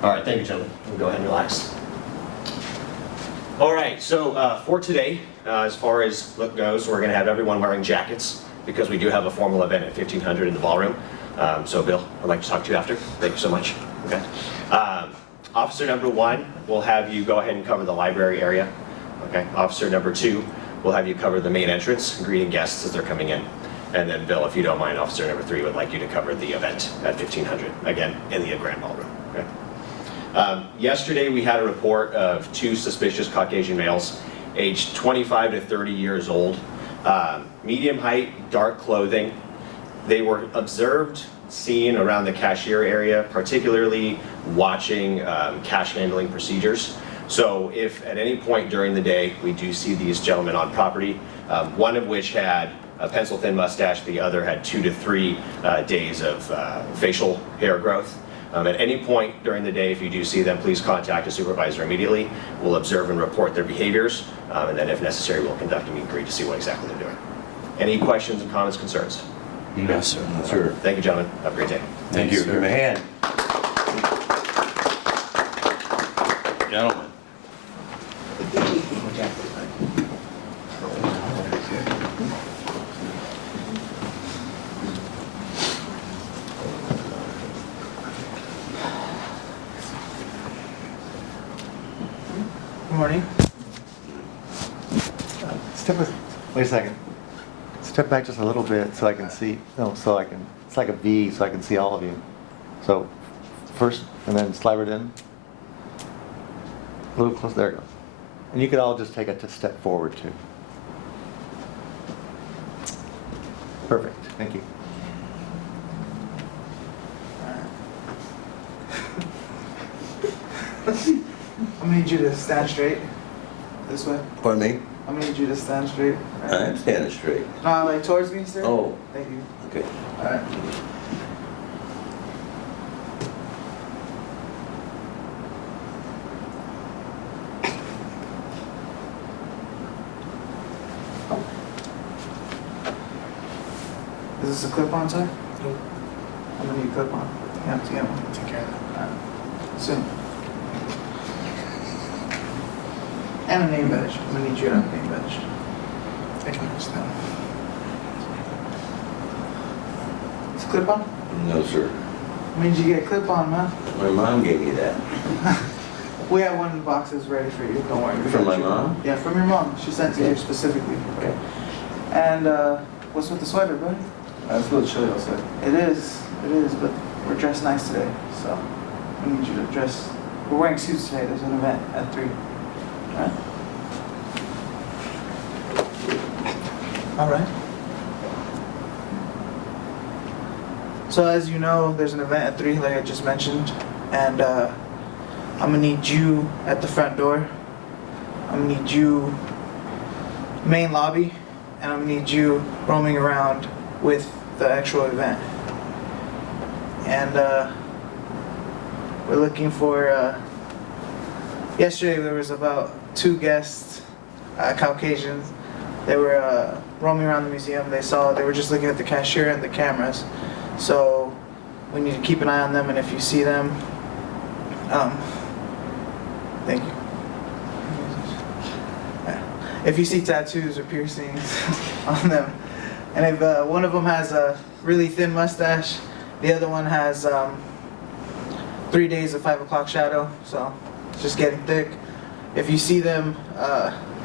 All right, thank you, gentlemen. We'll go ahead and relax. All right, so for today, as far as look goes, we're going to have everyone wearing jackets because we do have a formal event at 1500 in the ballroom. So Bill, I'd like to talk to you after. Thank you so much. Okay. Officer number 1 will have you go ahead and cover the library area. Okay. Officer number 2 will have you cover the main entrance, greeting guests as they're coming in. And then Bill, if you don't mind, officer number 3 would like you to cover the event at 1500, again, in the grand ballroom. Okay. Yesterday we had a report of 2 suspicious Caucasian males, aged 25 to 30 years old, medium height, dark clothing. They were observed, seen around the cashier area, particularly watching cash handling procedures. So if at any point during the day we do see these gentlemen on property, one of which had a pencil-thin mustache, the other had 2 to 3 days of facial hair growth. At any point during the day, if you do see them, please contact a supervisor immediately. We'll observe and report their behaviors, and then if necessary, we'll conduct a meet and greet to see what exactly they're doing. Any questions and comments, concerns? No, sir. Sure. Thank you, gentlemen. Have a great day. Thank you. Give him a hand. Gentlemen. Good morning. Wait a second. Step back just a little bit so I can see, no, it's like a V so I can see all of you. So first, and then slide it in. A little close, there it goes. And you could all just take a step forward too. Perfect, thank you. I'm gonna need you to stand straight. This way. Pardon me? I'm gonna need you to stand straight. I am standing straight. No, like towards me, sir. Oh. Thank you. Okay. Alright. Is this a clip-on, sir? Nope. I'm gonna need a clip-on. Yeah, to get one. Take care of that. Alright. Soon. And a name badge. I'm gonna need you to have a name badge. I can understand. It's a clip-on? No, sir. When did you get a clip-on, man? My mom gave me that. We have one in the boxes ready for you. Don't worry. We From got my you. mom? Yeah, from your mom. She sent it here specifically. Okay. And what's with the sweater, buddy? It's a little chilly outside. It is, but we're dressed nice today, so we need you to dress. We're wearing suits today. There's an event at 3. Alright? Alright. So as you know, there's an event at 3, like I just mentioned, and I'm gonna need you at the front door. I'm gonna need you main lobby, and I'm gonna need you roaming around with the actual event. And we're looking for, yesterday there was about 2 guests, Caucasians. They were roaming around the museum. They were just looking at the cashier and the cameras. So we need to keep an eye on them, and if you see them, thank you. If you see tattoos or piercings on them, and if one of them has a really thin mustache, the other one has 3 days of 5 o'clock shadow, so it's just getting thick. If you see them,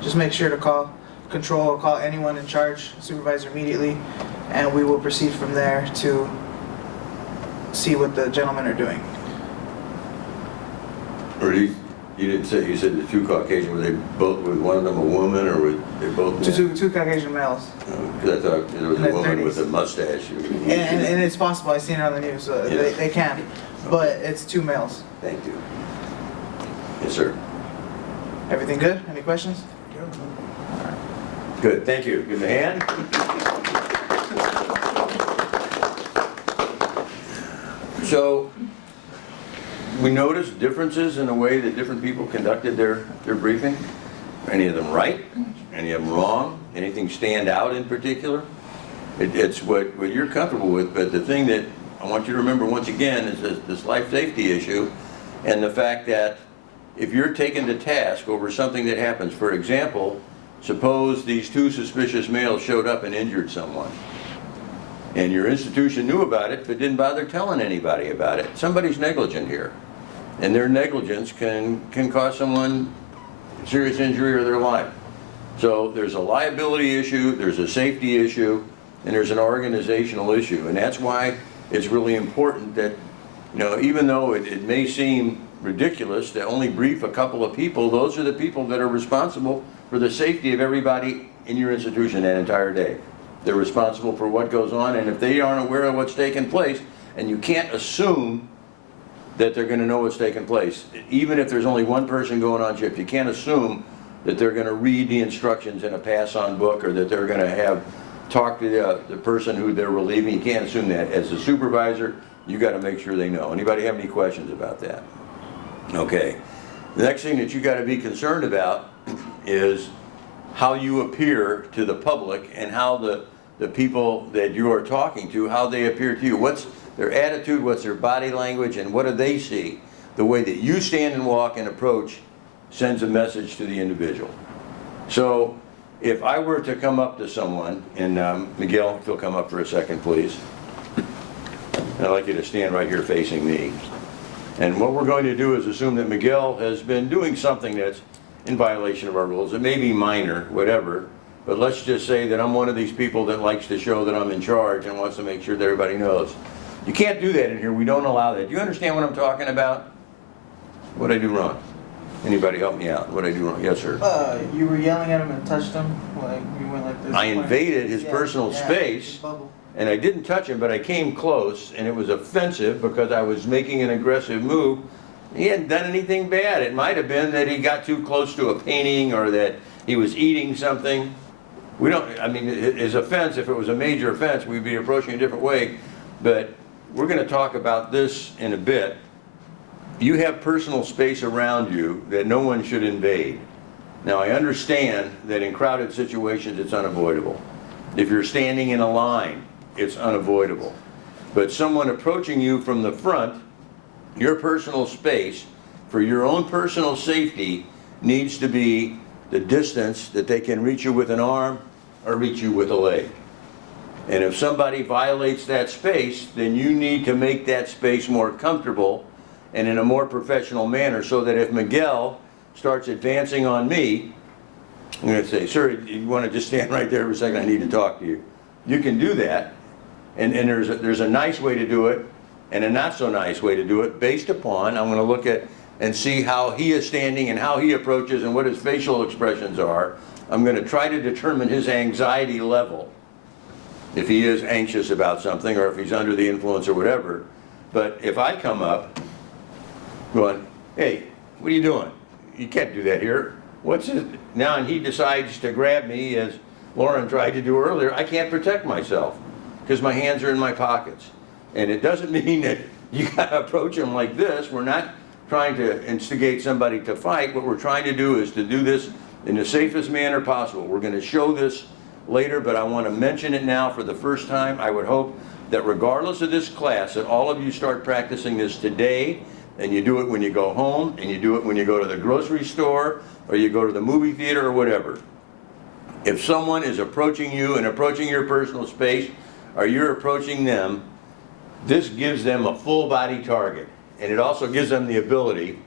just make sure to call control or call anyone in charge, supervisor immediately, and we will proceed from there to see what the gentlemen are doing. Or you didn't say, you said the 2 Caucasian, were they both, was one of them a woman or were they both men? Two Caucasian males. Because I thought there was In a their woman 30s. with a mustache. And it's possible, I've seen it on the news, Yeah. they can, but it's 2 males. Thank you. Yes, sir. Everything good? Any questions? Good, thank you. Give him a hand. So, we noticed differences in the way that different people conducted their briefing. Any of them right? Any of them wrong? Anything stand out in particular? It's what you're comfortable with, but the thing that I want you to remember once again is this life safety issue And the fact that if you're taken to task over something that happens, for example, suppose these two suspicious males showed up and injured someone, and your institution knew about it but didn't bother telling anybody about it. Somebody's negligent here, and their negligence can cause someone serious injury or their life. So there's a liability issue, there's a safety issue, and there's an organizational issue. And that's why it's really important that, even though it may seem ridiculous to only brief a couple of people, those are the people that are responsible for the safety of everybody in your institution that entire day. They're responsible for what goes on, and if they aren't aware of what's taking place, and you can't assume that they're going to know what's taking place. Even if there's only one person going on shift, you can't assume that they're going to read the instructions in a pass-on book, or that they're going to have talk to the person who they're relieving. You can't assume that. As a supervisor, you got to make sure they know. Anybody have any questions about that? Okay. The next thing that you got to be concerned about is how you appear to the public, and how the people that you are talking to, how they appear to you. What's their attitude, what's their body language, and what do they see? The way that you stand and walk and approach sends a message to the individual. So if I were to come up to someone, and Miguel, if you'll come up for a second, please. And I'd like you to stand right here facing me. And what we're going to do is assume that Miguel has been doing something that's in violation of our rules. It may be minor, whatever, but let's just say that I'm one of these people that likes to show that I'm in charge and wants to make sure that everybody knows. You can't do that in here. We don't allow that. Do you understand what I'm talking about? What'd I do wrong? Anybody help me out? What'd I do wrong? Yes, sir. You were yelling at him and touched him, like you went like this. I invaded his personal his space, bubble. and I didn't touch him, but I came close, and it was offensive because I was making an aggressive move. He hadn't done anything bad. It might have been that he got too close to a painting, or that he was eating something. His offense, if it was a major offense, we'd be approaching a different way. But we're going to talk about this in a bit. You have personal space around you that no one should invade. Now, I understand that in crowded situations, it's unavoidable. If you're standing in a line, it's unavoidable. But someone approaching you from the front, your personal space, for your own personal safety, needs to be the distance that they can reach you with an arm or reach you with a leg. And if somebody violates that space, then you need to make that space more comfortable and in a more professional manner, so that if Miguel starts advancing on me, I'm going to say, sir, you want to just stand right there for a second? I need to talk to you. You can do that, and there's a nice way to do it and a not so nice way to do it, based upon, I'm going to look at and see how he is standing and how he approaches and what his facial expressions are. I'm going to try to determine his anxiety level, if he is anxious about something or if he's under the influence or whatever. But if I come up going, hey, what are you doing? You can't do that here. What's it now? And he decides to grab me, as Lauren tried to do earlier. I can't protect myself because my hands are in my pockets. And it doesn't mean that you got to approach him like this. We're not trying to instigate somebody to fight. What we're trying to do is to do this in the safest manner possible. We're going to show this later, but I want to mention it now for the first time. I would hope that regardless of this class, that all of you start practicing this today, and you do it when you go home, and you do it when you go to the grocery store, or you go to the movie theater, or whatever. If someone is approaching you and approaching your personal space, or you're approaching them, this gives them a full body target. And it also gives them the ability,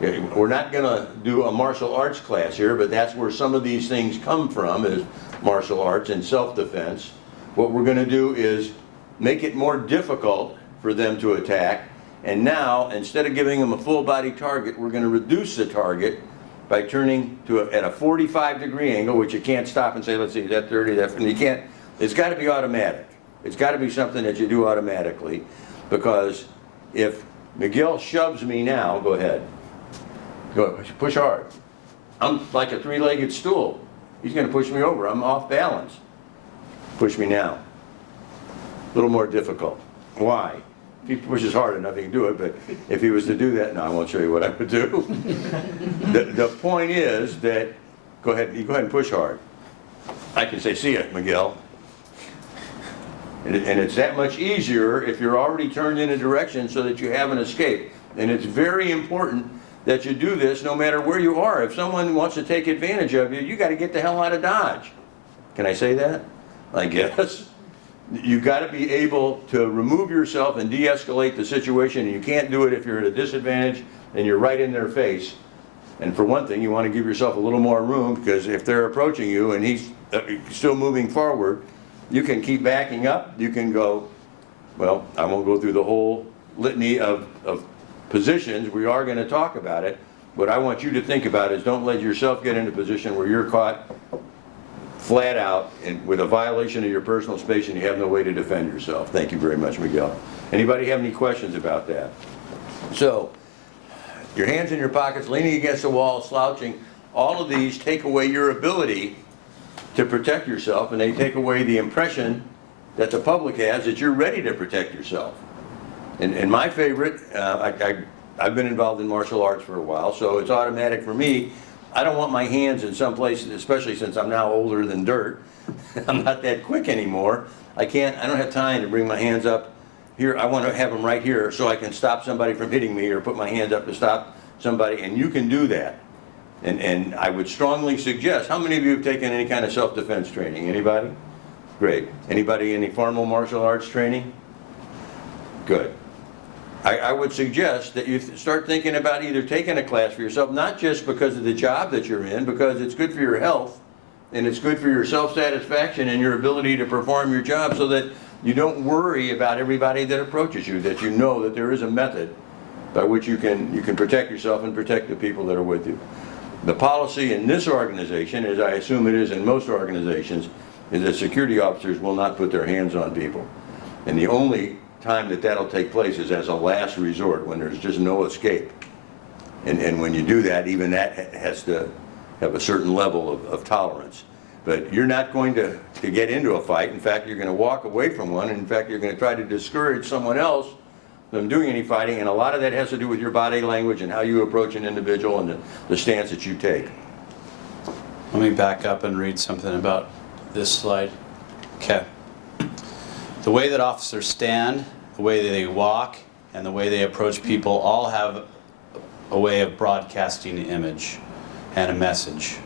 we're not going to do a martial arts class here, but that's where some of these things come from, is martial arts and self-defense. What we're going to do is make it more difficult for them to attack. And now, instead of giving them a full body target, we're going to reduce the target by turning to at a 45-degree angle, which you can't stop and say, let's see, that 30, that, and you can't, it's got to be automatic. It's got to be something that you do automatically, because if Miguel shoves me now, go ahead. Go ahead, push hard. I'm like a three-legged stool. He's going to push me over. I'm off balance. Push me now. A little more difficult. Why? If he pushes hard enough, he can do it, but if he was to do that, no, I won't show you what I would do. The point is that, go ahead and push hard. I can say, see ya, Miguel. And it's that much easier if you're already turned in a direction so that you have an escape. And it's very important that you do this no matter where you are. If someone wants to take advantage of you, you got to get the hell out of Dodge. Can I say that? I guess. You got to be able to remove yourself and de-escalate the situation, and you can't do it if you're at a disadvantage and you're right in their face. And for one thing, you want to give yourself a little more room, because if they're approaching you and he's still moving forward, you can keep backing up. You can go, well, I won't go through the whole litany of positions. We are going to talk about it. What I want you to think about is don't let yourself get in a position where you're caught flat out and with a violation of your personal space and you have no way to defend yourself. Thank you very much, Miguel. Anybody have any questions about that? So, your hands in your pockets, leaning against the wall, slouching, all of these take away your ability to protect yourself, and they take away the impression that the public has that you're ready to protect yourself. And my favorite, I've been involved in martial arts for a while, so it's automatic for me. I don't want my hands in some places, especially since I'm now older than dirt. I'm not that quick anymore. I don't have time to bring my hands up here. I want to have them right here so I can stop somebody from hitting me, or put my hands up to stop somebody, and you can do that. And I would strongly suggest, how many of you have taken any kind of self-defense training? Anybody? Great. Anybody any formal martial arts training? Good. I would suggest that you start thinking about either taking a class for yourself, not just because of the job that you're in, because it's good for your health, and it's good for your self-satisfaction and your ability to perform your job, so that you don't worry about everybody that approaches you, that you know that there is a method by which you can protect yourself and protect the people that are with you. The policy in this organization, as I assume it is in most organizations, is that security officers will not put their hands on people. And the only time that that'll take place is as a last resort, when there's just no escape. And when you do that, even that has to have a certain level of tolerance. But you're not going to get into a fight. In fact, you're going to walk away from one. In fact, you're going to try to discourage someone else from doing any fighting, and a lot of that has to do with your body language and how you approach an individual and the stance that you take. Let me back up and read something about this slide. Okay. The way that officers stand, the way that they walk, and the way they approach people all have a way of broadcasting an image and a message.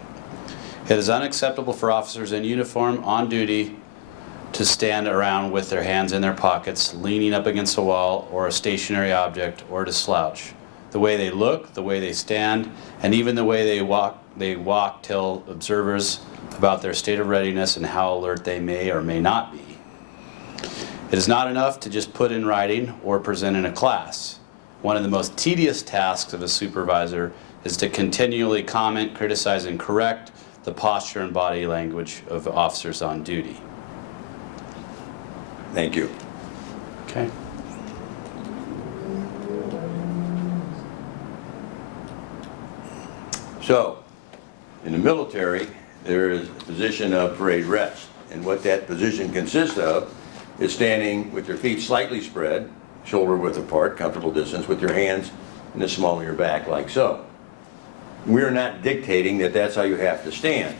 It is unacceptable for officers in uniform on duty to stand around with their hands in their pockets, leaning up against a wall or a stationary object, or to slouch. The way they look, the way they stand, and even the way they walk tell observers about their state of readiness and how alert they may or may not be. It is not enough to just put in writing or present in a class. One of the most tedious tasks of a supervisor is to continually comment, criticize, and correct the posture and body language of officers on duty. Thank you. Okay. So, in the military, there is a position of parade rest. And what that position consists of is standing with your feet slightly spread, shoulder width apart, comfortable distance, with your hands in the small of your back, like so. We're not dictating that that's how you have to stand.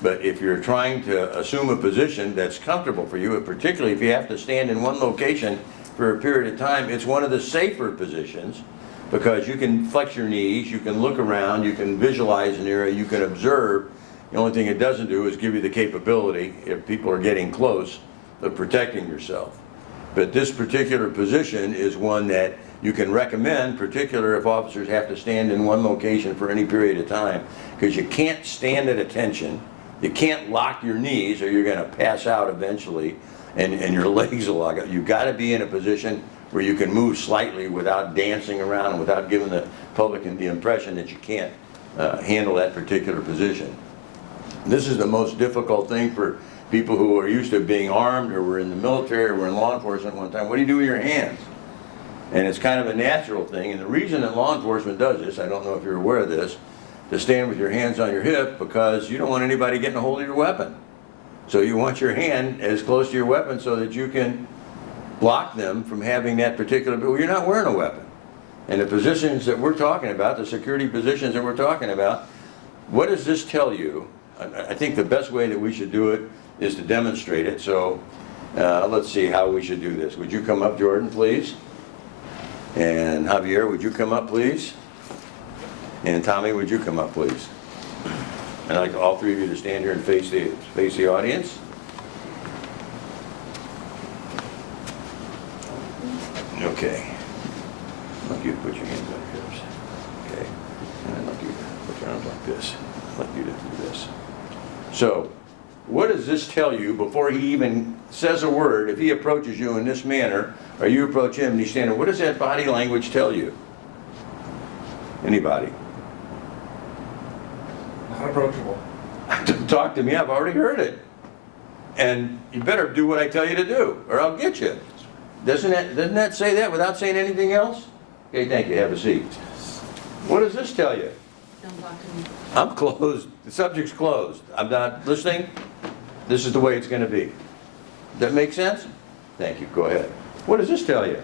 But if you're trying to assume a position that's comfortable for you, particularly if you have to stand in one location for a period of time, it's one of the safer positions, because you can flex your knees, you can look around, you can visualize an area, you can observe. The only thing it doesn't do is give you the capability, if people are getting close, of protecting yourself. But this particular position is one that you can recommend, particularly if officers have to stand in one location for any period of time, because you can't stand at attention. You can't lock your knees or you're going to pass out eventually, and your legs will lock up. You've got to be in a position where you can move slightly without dancing around, without giving the public the impression that you can't handle that particular position. This is the most difficult thing for people who are used to being armed, or were in the military, or were in law enforcement one time. What do you do with your hands? And it's kind of a natural thing. And the reason that law enforcement does this, I don't know if you're aware of this, to stand with your hands on your hip, because you don't want anybody getting a hold of your weapon. So you want your hand as close to your weapon so that you can block them from having that particular, well, you're not wearing a weapon. And the positions that we're talking about, the security positions that we're talking about, what does this tell you? I think the best way that we should do it is to demonstrate it. So let's see how we should do this. Would you come up, Jordan, please? And Javier, would you come up, please? And Tommy, would you come up, please? I'd like all three of you to stand here and face the audience. Okay. I'd like you to put your hands on your hips. Okay. And I'd like you to put your arms like this. I'd like you to do this. So, what does this tell you before he even says a word? If he approaches you in this manner, or you approach him and he's standing, what does that body language tell you? Anybody? Not approachable. Don't talk to me, I've already heard it. And you better do what I tell you to do, or I'll get you. Doesn't that say that without saying anything else? Okay, thank you, have a seat. What does this tell you? Don't talk to me. I'm closed, the subject's closed. I'm not listening, this is the way it's gonna be. Does that make sense? Thank you, go ahead. What does this tell you?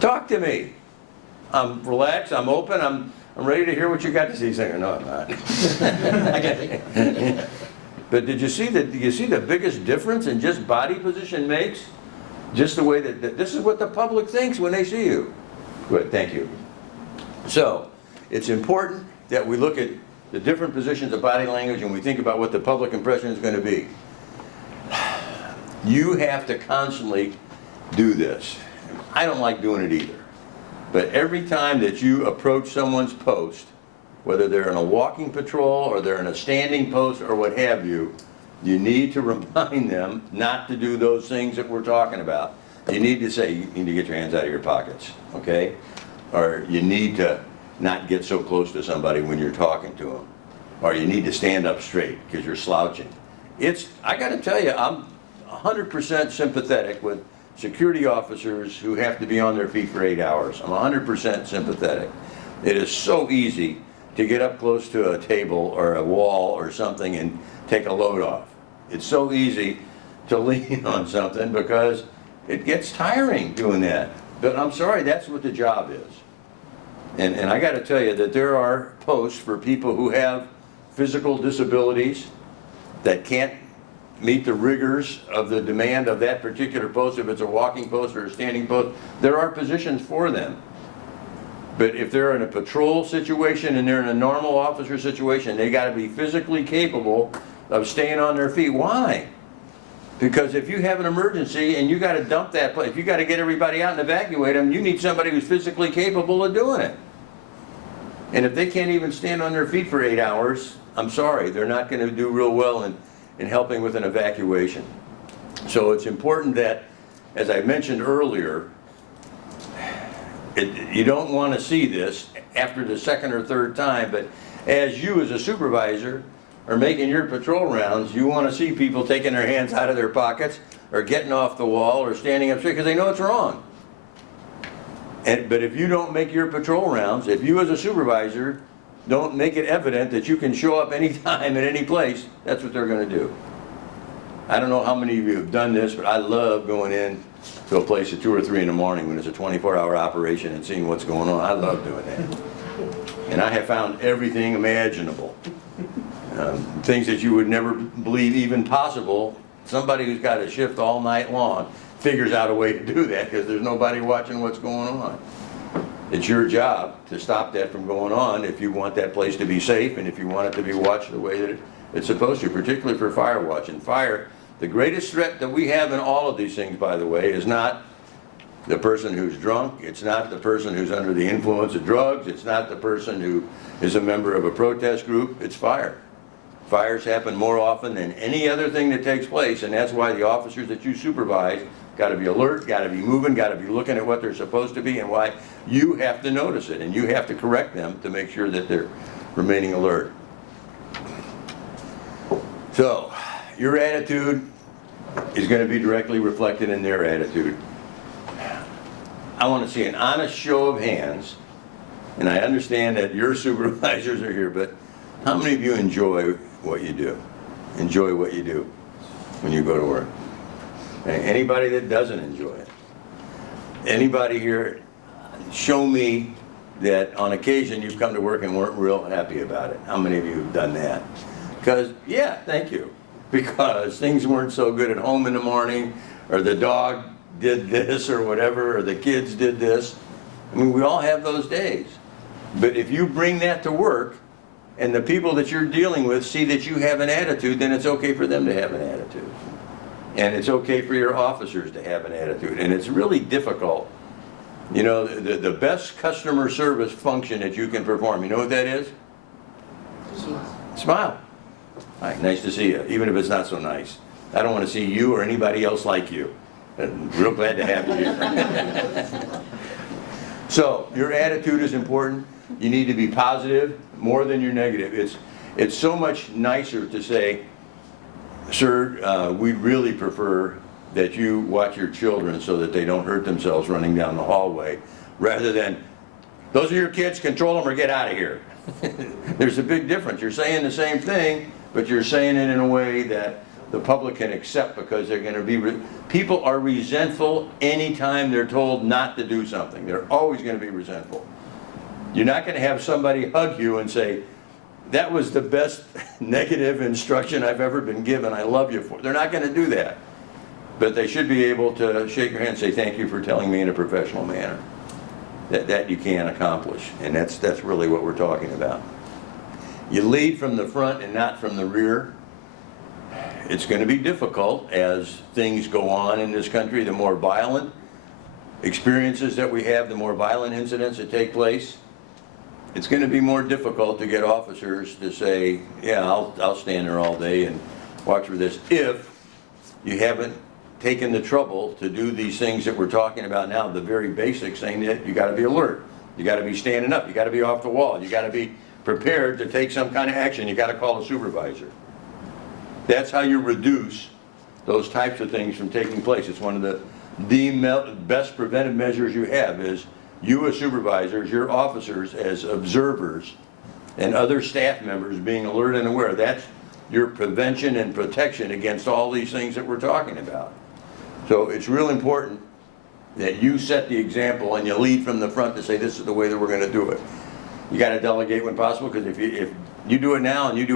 Talk to me. I'm relaxed, I'm open, I'm ready to hear what you got to say. He's saying, no, I'm not. I get it. But did you see the biggest difference in just body position makes? Just the way that this is what the public thinks when they see you. Good, thank you. So, it's important that we look at the different positions of body language and we think about what the public impression is going to be. You have to constantly do this. I don't like doing it either. But every time that you approach someone's post, whether they're in a walking patrol or they're in a standing post or what have you, you need to remind them not to do those things that we're talking about. You need to say, you need to get your hands out of your pockets, okay? Or you need to not get so close to somebody when you're talking to them. Or you need to stand up straight because you're slouching. I gotta tell you, I'm 100% sympathetic with security officers who have to be on their feet for 8 hours. I'm 100% sympathetic. It is so easy to get up close to a table or a wall or something and take a load off. It's so easy to lean on something because it gets tiring doing that. But I'm sorry, that's what the job is. And I got to tell you that there are posts for people who have physical disabilities that can't meet the rigors of the demand of that particular post, if it's a walking post or a standing post. There are positions for them. But if they're in a patrol situation and they're in a normal officer situation, they got to be physically capable of staying on their feet. Why? Because if you have an emergency and you got to dump that place, if you got to get everybody out and evacuate them, you need somebody who's physically capable of doing it. And if they can't even stand on their feet for 8 hours, I'm sorry, they're not going to do real well in helping with an evacuation. So it's important that, as I mentioned earlier, you don't want to see this after the second or third time, but as you as a supervisor are making your patrol rounds, you want to see people taking their hands out of their pockets or getting off the wall or standing up straight because they know it's wrong. But if you don't make your patrol rounds, if you as a supervisor don't make it evident that you can show up anytime at any place, that's what they're going to do. I don't know how many of you have done this, but I love going in to a place at 2 or 3 in the morning when it's a 24-hour operation and seeing what's going on. I love doing that. And I have found everything imaginable. Things that you would never believe even possible. Somebody who's got a shift all night long figures out a way to do that because there's nobody watching what's going on. It's your job to stop that from going on if you want that place to be safe and if you want it to be watched the way that it's supposed to, particularly for fire watch. And fire, the greatest threat that we have in all of these things, by the way, is not the person who's drunk, it's not the person who's under the influence of drugs, it's not the person who is a member of a protest group, it's fire. Fires happen more often than any other thing that takes place, and that's why the officers that you supervise got to be alert, got to be moving, got to be looking at what they're supposed to be, and why you have to notice it, and you have to correct them to make sure that they're remaining alert. So, your attitude is going to be directly reflected in their attitude. I want to see an honest show of hands, and I understand that your supervisors are here, but how many of you enjoy what you do? Enjoy what you do when you go to work? Anybody that doesn't enjoy it? Anybody here, show me that on occasion you've come to work and weren't real happy about it. How many of you have done that? Because, yeah, thank you. Because things weren't so good at home in the morning, or the dog did this or whatever, or the kids did this. I mean, we all have those days. But if you bring that to work, and the people that you're dealing with see that you have an attitude, then it's okay for them to have an attitude. And it's okay for your officers to have an attitude. And it's really difficult. You know, the best customer service function that you can perform, you know what that is? Smile. Hi, nice to see you, even if it's not so nice. I don't want to see you or anybody else like you. I'm real glad to have you here. So, your attitude is important. You need to be positive more than you're negative. It's so much nicer to say, sir, we'd really prefer that you watch your children so that they don't hurt themselves running down the hallway, rather than, those are your kids, control them or get out of here. There's a big difference. You're saying the same thing, but you're saying it in a way that the public can accept, because they're going to be, people are resentful anytime they're told not to do something. They're always going to be resentful. You're not going to have somebody hug you and say, that was the best negative instruction I've ever been given, I love you for it. They're not going to do that. But they should be able to shake your hand and say, thank you for telling me in a professional manner. That you can accomplish, and that's really what we're talking about. You lead from the front and not from the rear. It's going to be difficult as things go on in this country. The more violent experiences that we have, the more violent incidents that take place, it's going to be more difficult to get officers to say, yeah, I'll stand there all day and watch for this, if you haven't taken the trouble to do these things that we're talking about now, the very basics, saying that you got to be alert, you got to be standing up, you got to be off the wall, you got to be prepared to take some kind of action, you got to call a supervisor. That's how you reduce those types of things from taking place. It's one of the best preventive measures you have, is you as supervisors, your officers as observers, and other staff members being alert and aware. That's your prevention and protection against all these things that we're talking about. So it's real important that you set the example and you lead from the front to say, this is the way that we're going to do it. You got to delegate when possible, because if you do it now and you do